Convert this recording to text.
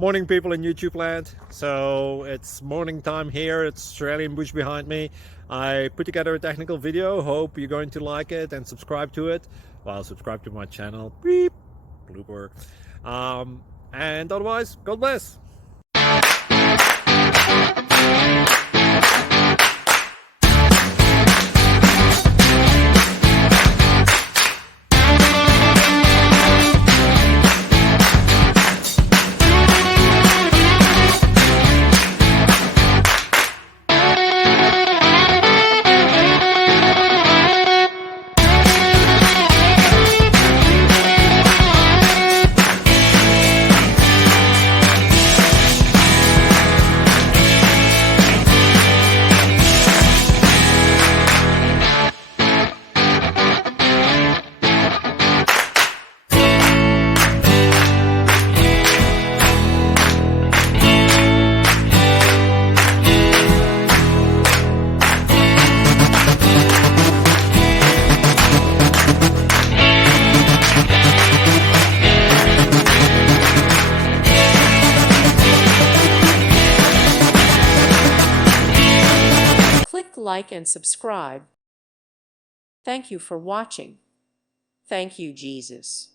Morning, people in YouTube land. So it's morning time here. It's Australian bush behind me. I put together a technical video. Hope you're going to like it and subscribe to it. Well, subscribe to my channel. Beep. Blooper. And otherwise, God bless. Click like and subscribe. Thank you for watching. Thank you, Jesus.